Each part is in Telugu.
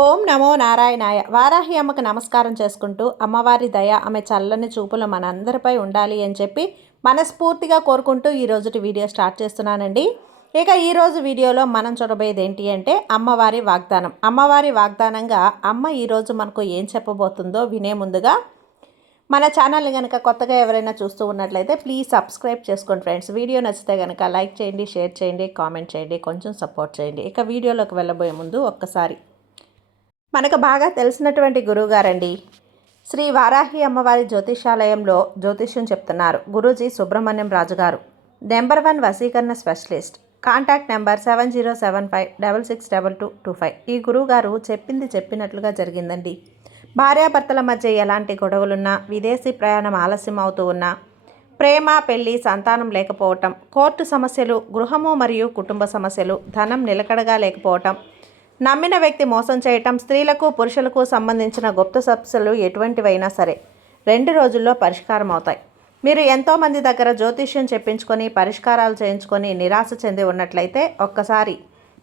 ఓం నమో నారాయణాయ. వారాహి అమ్మకు నమస్కారం చేసుకుంటూ అమ్మవారి దయ ఆమె చల్లని చూపులు మనందరిపై ఉండాలి అని చెప్పి మనస్ఫూర్తిగా కోరుకుంటూ ఈరోజుటి వీడియో స్టార్ట్ చేస్తున్నానండి. ఇక ఈరోజు వీడియోలో మనం చూడబోయేది ఏంటి అంటే అమ్మవారి వాగ్దానం. అమ్మవారి వాగ్దానంగా అమ్మ ఈరోజు మనకు ఏం చెప్పబోతుందో వినే ముందుగా మన ఛానల్ని కనుక కొత్తగా ఎవరైనా చూస్తూ ఉన్నట్లయితే ప్లీజ్ సబ్స్క్రైబ్ చేసుకోండి ఫ్రెండ్స్. వీడియో నచ్చితే కనుక లైక్ చేయండి, షేర్ చేయండి, కామెంట్ చేయండి, కొంచెం సపోర్ట్ చేయండి. ఇక వీడియోలోకి వెళ్ళబోయే ముందు ఒక్కసారి మనకు బాగా తెలిసినటువంటి గురువుగారండి, శ్రీ వారాహి అమ్మవారి జ్యోతిషాలయంలో జ్యోతిష్యం చెప్తున్నారు గురూజీ సుబ్రహ్మణ్యం రాజు గారు. నెంబర్ 1 వశీకరణ స్పెషలిస్ట్. Contact number 7075662225. ఈ గురువుగారు చెప్పింది చెప్పినట్లుగా జరిగిందండి. భార్యాభర్తల మధ్య ఎలాంటి గొడవలున్నా, విదేశీ ప్రయాణం ఆలస్యం అవుతూ ఉన్నా, ప్రేమ, పెళ్లి, సంతానం లేకపోవటం, కోర్టు సమస్యలు, గృహము మరియు కుటుంబ సమస్యలు, ధనం నిలకడగా లేకపోవటం, నమ్మిన వ్యక్తి మోసం చేయటం, స్త్రీలకు పురుషులకు సంబంధించిన గుప్త సమస్యలు ఎటువంటివైనా సరే 2 రోజుల్లో పరిష్కారం అవుతాయి. మీరు ఎంతోమంది దగ్గర జ్యోతిష్యం చెప్పించుకొని పరిష్కారాలు చేయించుకొని నిరాశ చెంది ఉన్నట్లయితే ఒక్కసారి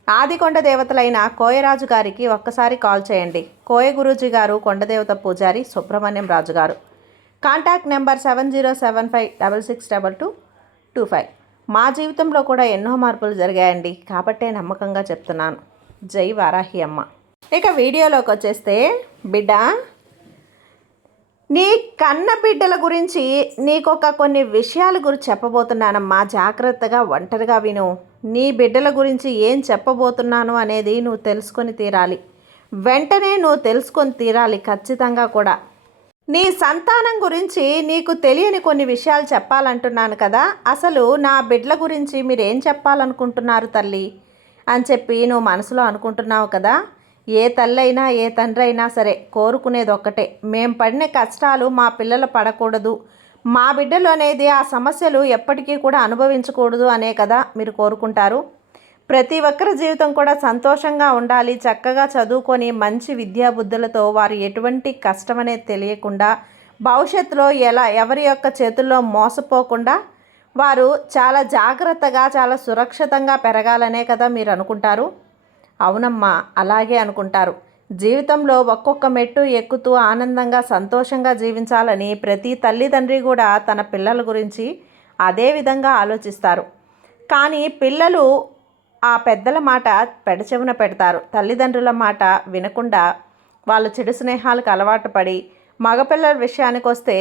ఆదికొండ దేవతలైన కోయరాజు గారికి ఒక్కసారి కాల్ చేయండి. కోయ గురూజీ గారు కొండదేవత పూజారి సుబ్రహ్మణ్యం రాజు గారు. Contact number 7075662225. మా జీవితంలో కూడా ఎన్నో మార్పులు జరిగాయండి, కాబట్టే నమ్మకంగా చెప్తున్నాను. జై వారాహి అమ్మ. ఇక వీడియోలోకి వచ్చేస్తే, బిడ్డ, నీ కన్న బిడ్డల గురించి నీకొక కొన్ని విషయాల గురించి చెప్పబోతున్నానమ్మా. జాగ్రత్తగా ఒంటరిగా విను. నీ బిడ్డల గురించి ఏం చెప్పబోతున్నాను అనేది నువ్వు తెలుసుకొని తీరాలి. వెంటనే నువ్వు తెలుసుకొని తీరాలి ఖచ్చితంగా కూడా. నీ సంతానం గురించి నీకు తెలియని కొన్ని విషయాలు చెప్పాలంటున్నాను కదా. అసలు నా బిడ్డల గురించి మీరేం చెప్పాలనుకుంటున్నారు తల్లి అని చెప్పి నువ్వు మనసులో అనుకుంటున్నావు కదా. ఏ తల్లి అయినా ఏ తండ్రి అయినా సరే కోరుకునేది ఒక్కటే, మేం పడిన కష్టాలు మా పిల్లలు పడకూడదు, మా బిడ్డలు అనేది ఆ సమస్యలు ఎప్పటికీ కూడా అనుభవించకూడదు అనే కదా మీరు కోరుకుంటారు. ప్రతి ఒక్కరి జీవితం కూడా సంతోషంగా ఉండాలి, చక్కగా చదువుకొని మంచి విద్యాబుద్ధులతో వారు ఎటువంటి కష్టం అనేది తెలియకుండా భవిష్యత్తులో ఎవరి యొక్క చేతుల్లో మోసపోకుండా వారు చాలా జాగ్రత్తగా చాలా సురక్షితంగా పెరగాలనే కదా మీరు అనుకుంటారు. అవునమ్మా, అలాగే అనుకుంటారు. జీవితంలో ఒక్కొక్క మెట్టు ఎక్కుతూ ఆనందంగా సంతోషంగా జీవించాలని ప్రతి తల్లిదండ్రి కూడా తన పిల్లల గురించి అదే విధంగా ఆలోచిస్తారు. కానీ పిల్లలు ఆ పెద్దల మాట పెడచెవిన పెడతారు. తల్లిదండ్రుల మాట వినకుండా వాళ్ళు చెడు స్నేహాలకు అలవాటు పడి, మగపిల్లల విషయానికి వస్తే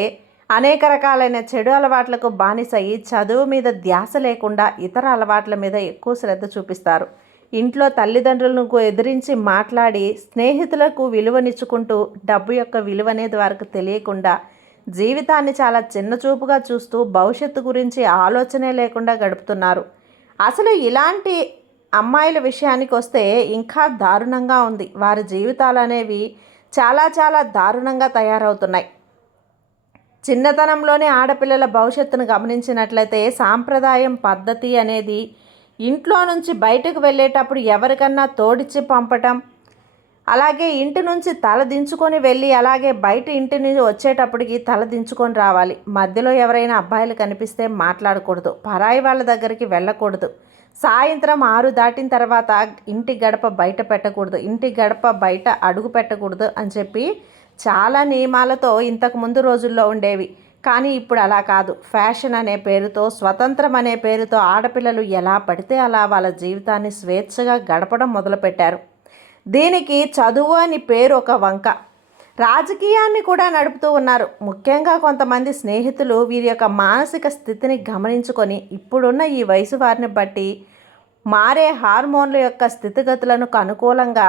అనేక రకాలైన చెడు అలవాట్లకు బానిసయి చదువు మీద ధ్యాస లేకుండా ఇతర అలవాట్ల మీద ఎక్కువ శ్రద్ధ చూపిస్తారు. ఇంట్లో తల్లిదండ్రులను ఎదిరించి మాట్లాడి స్నేహితులకు విలువనిచ్చుకుంటూ డబ్బు యొక్క విలువ అనేది వారికి తెలియకుండా జీవితాన్ని చాలా చిన్నచూపుగా చూస్తూ భవిష్యత్తు గురించి ఆలోచనే లేకుండా గడుపుతున్నారు. అసలు ఇలాంటి అమ్మాయిల విషయానికి వస్తే ఇంకా దారుణంగా ఉంది. వారి జీవితాలు అనేవి చాలా చాలా దారుణంగా తయారవుతున్నాయి. చిన్నతనంలోనే ఆడపిల్లల భవిష్యత్తును గమనించినట్లయితే సాంప్రదాయం పద్ధతి అనేది ఇంట్లో నుంచి బయటకు వెళ్ళేటప్పుడు ఎవరికన్నా తోడిచ్చి పంపటం, అలాగే ఇంటి నుంచి తల దించుకొని వెళ్ళి అలాగే బయట ఇంటి నుంచి వచ్చేటప్పటికి తల దించుకొని రావాలి. మధ్యలో ఎవరైనా అబ్బాయిలు కనిపిస్తే మాట్లాడకూడదు, పరాయి వాళ్ళ దగ్గరికి వెళ్ళకూడదు, సాయంత్రం 6 దాటిన తర్వాత ఇంటి గడప బయట పెట్టకూడదు, ఇంటి గడప బయట అడుగు పెట్టకూడదు అని చెప్పి చాలా నియమాలతో ఇంతకుముందు రోజుల్లో ఉండేవి. కానీ ఇప్పుడు అలా కాదు. ఫ్యాషన్ అనే పేరుతో, స్వతంత్రం అనే పేరుతో ఆడపిల్లలు ఎలా పడితే అలా వాళ్ళ జీవితాన్ని స్వేచ్ఛగా గడపడం మొదలుపెట్టారు. దీనికి చదువు అని పేరు ఒక వంక. రాజకీయాన్ని కూడా నడుపుతూ ఉన్నారు. ముఖ్యంగా కొంతమంది స్నేహితులు వీరి యొక్క మానసిక స్థితిని గమనించుకొని ఇప్పుడున్న ఈ వయసు వారిని బట్టి మారే హార్మోన్ల యొక్క స్థితిగతులకు అనుకూలంగా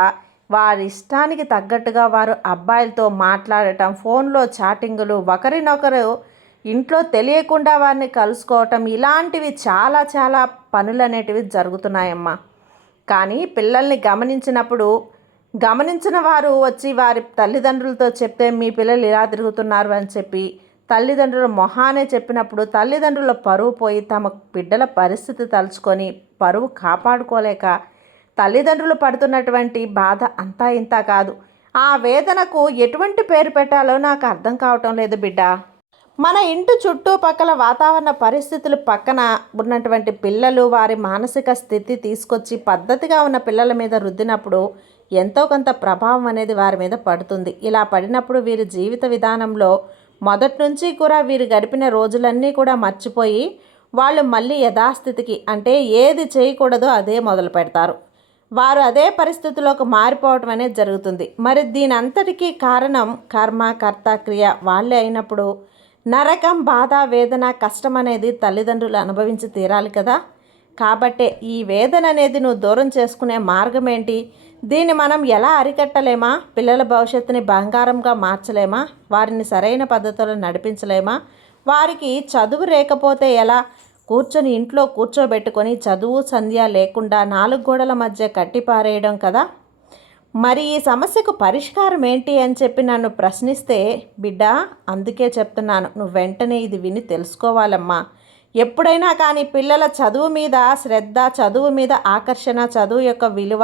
వారి ఇష్టానికి తగ్గట్టుగా వారు అబ్బాయిలతో మాట్లాడటం, ఫోన్లో చాటింగులు, ఒకరినొకరు ఇంట్లో తెలియకుండా వారిని కలుసుకోవటం, ఇలాంటివి చాలా చాలా పనులు అనేటివి జరుగుతున్నాయమ్మా. కానీ పిల్లల్ని గమనించిన వారు వచ్చి వారి తల్లిదండ్రులతో చెప్తే మీ పిల్లలు ఇలా తిరుగుతున్నారు అని చెప్పి తల్లిదండ్రుల మొహానే చెప్పినప్పుడు తల్లిదండ్రుల పరువు పోయి తమ బిడ్డల పరిస్థితి తలుచుకొని పరువు కాపాడుకోలేక తల్లిదండ్రులు పడుతున్నటువంటి బాధ అంతా ఇంత కాదు. ఆ వేదనకు ఎటువంటి పేరు పెట్టాలో నాకు అర్థం కావటం లేదు బిడ్డ. మన ఇంటి చుట్టుపక్కల వాతావరణ పరిస్థితులు పక్కన ఉన్నటువంటి పిల్లలు వారి మానసిక స్థితి తీసుకొచ్చి పద్ధతిగా ఉన్న పిల్లల మీద రుద్దినప్పుడు ఎంతో కొంత ప్రభావం అనేది వారి మీద పడుతుంది. ఇలా పడినప్పుడు వీరి జీవిత విధానంలో మొదటి నుంచి కూడా వీరు గడిపిన రోజులన్నీ కూడా మర్చిపోయి వాళ్ళు మళ్ళీ యథాస్థితికి, అంటే ఏది చేయకూడదో అదే మొదలు పెడతారు. వారు అదే పరిస్థితిలోకి మారిపోవటం అనేది జరుగుతుంది. మరి దీని అంతటికీ కారణం కర్మ, కర్త, క్రియ వాళ్ళే అయినప్పుడు నరకం, బాధ, వేదన, కష్టం అనేది తల్లిదండ్రులు అనుభవించి తీరాలి కదా. కాబట్టే ఈ వేదన అనేది నువ్వు దూరం చేసుకునే మార్గం ఏంటి? దీన్ని మనం ఎలా అరికట్టలేమా? పిల్లల భవిష్యత్తుని బంగారంగా మార్చలేమా? వారిని సరైన పద్ధతిలో నడిపించలేమా? వారికి చదువు లేకపోతే ఎలా? కూర్చొని ఇంట్లో కూర్చోబెట్టుకొని చదువు సంధ్య లేకుండా 4 గోడల మధ్య కట్టిపారేయడం కదా. మరి ఈ సమస్యకు పరిష్కారం ఏంటి అని చెప్పి నన్ను ప్రశ్నిస్తే, బిడ్డ అందుకే చెప్తున్నాను, నువ్వు వెంటనే ఇది విని తెలుసుకోవాలమ్మా. ఎప్పుడైనా కానీ పిల్లల చదువు మీద శ్రద్ధ, చదువు మీద ఆకర్షణ, చదువు యొక్క విలువ,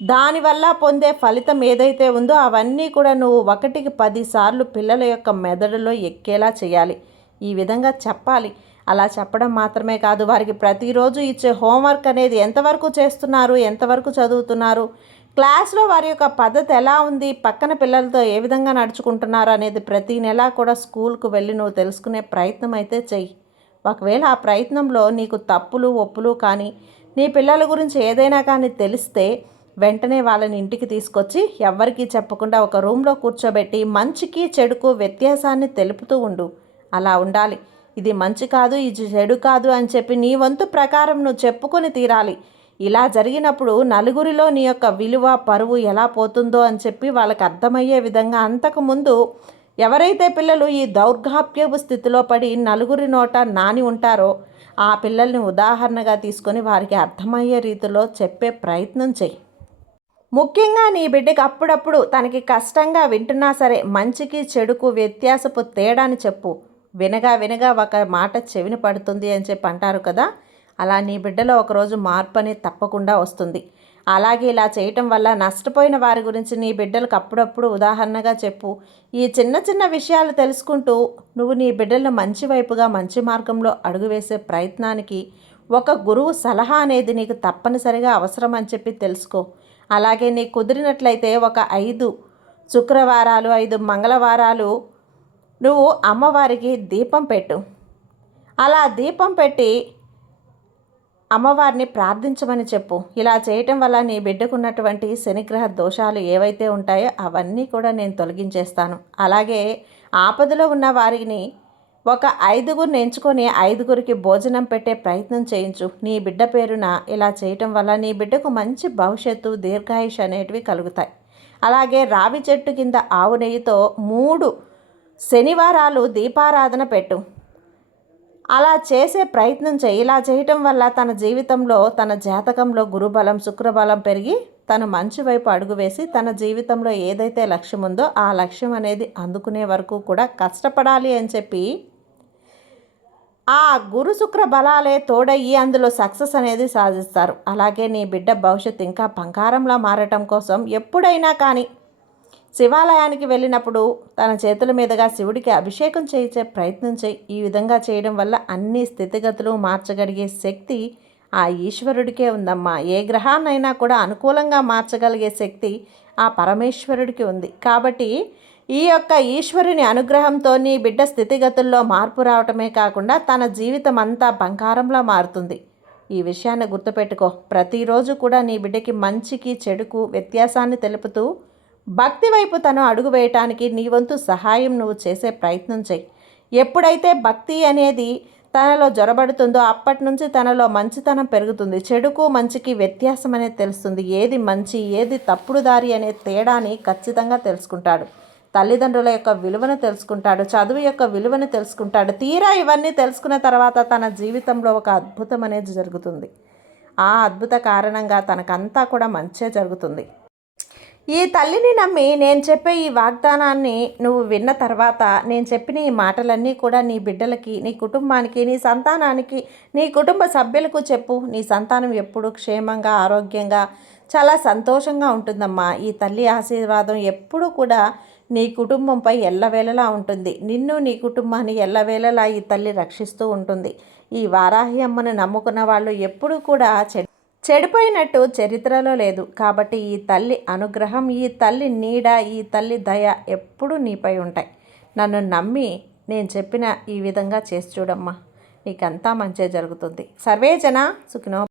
దానివల్ల పొందే ఫలితం ఏదైతే ఉందో అవన్నీ కూడా నువ్వు 1కి 10 సార్లు పిల్లల యొక్క మెదడులో ఎక్కేలా చేయాలి. ఈ విధంగా చెప్పాలి. అలా చెప్పడం మాత్రమే కాదు, వారికి ప్రతిరోజు ఇచ్చే హోంవర్క్ అనేది ఎంతవరకు చేస్తున్నారు, ఎంతవరకు చదువుతున్నారు, క్లాస్లో వారి యొక్క పద్ధతి ఎలా ఉంది, పక్కన పిల్లలతో ఏ విధంగా నడుచుకుంటున్నారు అనేది ప్రతి నెల కూడా స్కూల్కు వెళ్ళి నువ్వు తెలుసుకునే ప్రయత్నం అయితే చెయ్యి. ఒకవేళ ఆ ప్రయత్నంలో నీకు తప్పులు ఒప్పులు కానీ, నీ పిల్లల గురించి ఏదైనా కానీ తెలిస్తే వెంటనే వాళ్ళని ఇంటికి తీసుకొచ్చి ఎవ్వరికీ చెప్పకుండా ఒక రూమ్లో కూర్చోబెట్టి మంచికి చెడుకు వ్యత్యాసాన్ని తెలుపుతూ ఉండు. అలా ఉండాలి. ఇది మంచి కాదు, ఇది చెడు కాదు అని చెప్పి నీ వంతు ప్రకారం నువ్వు చెప్పుకొని తీరాలి. ఇలా జరిగినప్పుడు నలుగురిలో నీ యొక్క విలువ, పరువు ఎలా పోతుందో అని చెప్పి వాళ్ళకి అర్థమయ్యే విధంగా, అంతకుముందు ఎవరైతే పిల్లలు ఈ దౌర్భాగ్యపు స్థితిలో పడి నలుగురి నోట నాని ఉంటారో ఆ పిల్లల్ని ఉదాహరణగా తీసుకొని వారికి అర్థమయ్యే రీతిలో చెప్పే ప్రయత్నం చెయ్యి. ముఖ్యంగా నీ బిడ్డకి అప్పుడప్పుడు తనకి కష్టంగా వింటున్నా సరే మంచికి చెడుకు వ్యత్యాసపు తేడాని చెప్పు. వినగా వినగా ఒక మాట చెవిన పడుతుంది అని చెప్పి అంటారు కదా, అలా నీ బిడ్డలో ఒకరోజు మార్పు అనేది తప్పకుండా వస్తుంది. అలాగే ఇలా చేయటం వల్ల నష్టపోయిన వారి గురించి నీ బిడ్డలకు అప్పుడప్పుడు ఉదాహరణగా చెప్పు. ఈ చిన్న చిన్న విషయాలు తెలుసుకుంటూ నువ్వు నీ బిడ్డలను మంచి వైపుగా, మంచి మార్గంలో అడుగు వేసే ప్రయత్నానికి ఒక గురువు సలహా అనేది నీకు తప్పనిసరిగా అవసరం అని చెప్పి తెలుసుకో. అలాగే నీకు కుదిరినట్లయితే ఒక 5 శుక్రవారాలు, 5 మంగళవారాలు నువ్వు అమ్మవారికి దీపం పెట్టు. అలా దీపం పెట్టి అమ్మవారిని ప్రార్థించమని చెప్పు. ఇలా చేయటం వల్ల నీ బిడ్డకున్నటువంటి శనిగ్రహ దోషాలు ఏవైతే ఉంటాయో అవన్నీ కూడా నేను తొలగించేస్తాను. అలాగే ఆపదలో ఉన్న వారిని ఒక 5గురిని ఎంచుకొని 5గురికి భోజనం పెట్టే ప్రయత్నం చేయించు. నీ బిడ్డ పేరున ఇలా చేయటం వల్ల నీ బిడ్డకు మంచి భవిష్యత్తు, దీర్ఘాయుష్ అనేటివి కలుగుతాయి. అలాగే రావి చెట్టు కింద ఆవు నెయ్యితో 3 శనివారాలు దీపారాధన పెట్టు. అలా చేసే ప్రయత్నం చేయి. ఇలా చేయటం వల్ల తన జీవితంలో, తన జాతకంలో గురుబలం, శుక్రబలం పెరిగి తను మంచి వైపు అడుగు వేసి తన జీవితంలో ఏదైతే లక్ష్యం ఉందో ఆ లక్ష్యం అనేది అందుకునే వరకు కూడా కష్టపడాలి అని చెప్పి ఆ గురు శుక్ర బలాలే తోడయ్యి అందులో సక్సెస్ అనేది సాధిస్తారు. అలాగే నీ బిడ్డ భవిష్యత్తు ఇంకా బంగారంలా మారటం కోసం ఎప్పుడైనా కానీ శివాలయానికి వెళ్ళినప్పుడు తన చేతుల మీదుగా శివుడికి అభిషేకం చేయించే ప్రయత్నం చేయి. ఈ విధంగా చేయడం వల్ల అన్ని స్థితిగతులు మార్చగలిగే శక్తి ఆ ఈశ్వరుడికే ఉందమ్మా. ఏ గ్రహాన్నైనా కూడా అనుకూలంగా మార్చగలిగే శక్తి ఆ పరమేశ్వరుడికి ఉంది. కాబట్టి ఈ యొక్క ఈశ్వరుని అనుగ్రహంతో నీ బిడ్డ స్థితిగతుల్లో మార్పు రావటమే కాకుండా తన జీవితం అంతా బంగారంలా మారుతుంది. ఈ విషయాన్ని గుర్తుపెట్టుకో. ప్రతిరోజు కూడా నీ బిడ్డకి మంచికి చెడుకు వ్యత్యాసాన్ని తెలుపుతూ భక్తి వైపు తను అడుగు వేయటానికి నీ వంతు సహాయం నువ్వు చేసే ప్రయత్నం చేయి. ఎప్పుడైతే భక్తి అనేది తనలో జొరబడుతుందో అప్పటి నుంచి తనలో మంచితనం పెరుగుతుంది. చెడుకు మంచికి వ్యత్యాసం అనేది తెలుస్తుంది. ఏది మంచి, ఏది తప్పుడు దారి అనే తేడాని ఖచ్చితంగా తెలుసుకుంటాడు. తల్లిదండ్రుల యొక్క విలువను తెలుసుకుంటాడు. చదువు యొక్క విలువను తెలుసుకుంటాడు. తీరా ఇవన్నీ తెలుసుకున్న తర్వాత తన జీవితంలో ఒక అద్భుతం అనేది జరుగుతుంది. ఆ అద్భుత కారణంగా తనకంతా కూడా మంచే జరుగుతుంది. ఈ తల్లిని నమ్మి నేను చెప్పే ఈ వాగ్దానాన్ని నువ్వు విన్న తర్వాత నేను చెప్పిన ఈ మాటలన్నీ కూడా నీ బిడ్డలకి, నీ కుటుంబానికి, నీ సంతానానికి, నీ కుటుంబ సభ్యులకు చెప్పు. నీ సంతానం ఎప్పుడు క్షేమంగా, ఆరోగ్యంగా, చాలా సంతోషంగా ఉంటుందమ్మా. ఈ తల్లి ఆశీర్వాదం ఎప్పుడూ కూడా నీ కుటుంబంపై ఎల్లవేళలా ఉంటుంది. నిన్ను, నీ కుటుంబాన్ని ఎల్లవేళలా ఈ తల్లి రక్షిస్తూ ఉంటుంది. ఈ వారాహి అమ్మను నమ్ముకున్న వాళ్ళు ఎప్పుడూ కూడా చెడిపోయినట్టు చరిత్రలో లేదు. కాబట్టి ఈ తల్లి అనుగ్రహం, ఈ తల్లి నీడ, ఈ తల్లి దయ ఎప్పుడూ నీపై ఉంటాయి. నన్ను నమ్మి నేను చెప్పిన ఈ విధంగా చేసి చూడమ్మా, నీకంతా మంచే జరుగుతుంది. సర్వే జన సుఖినో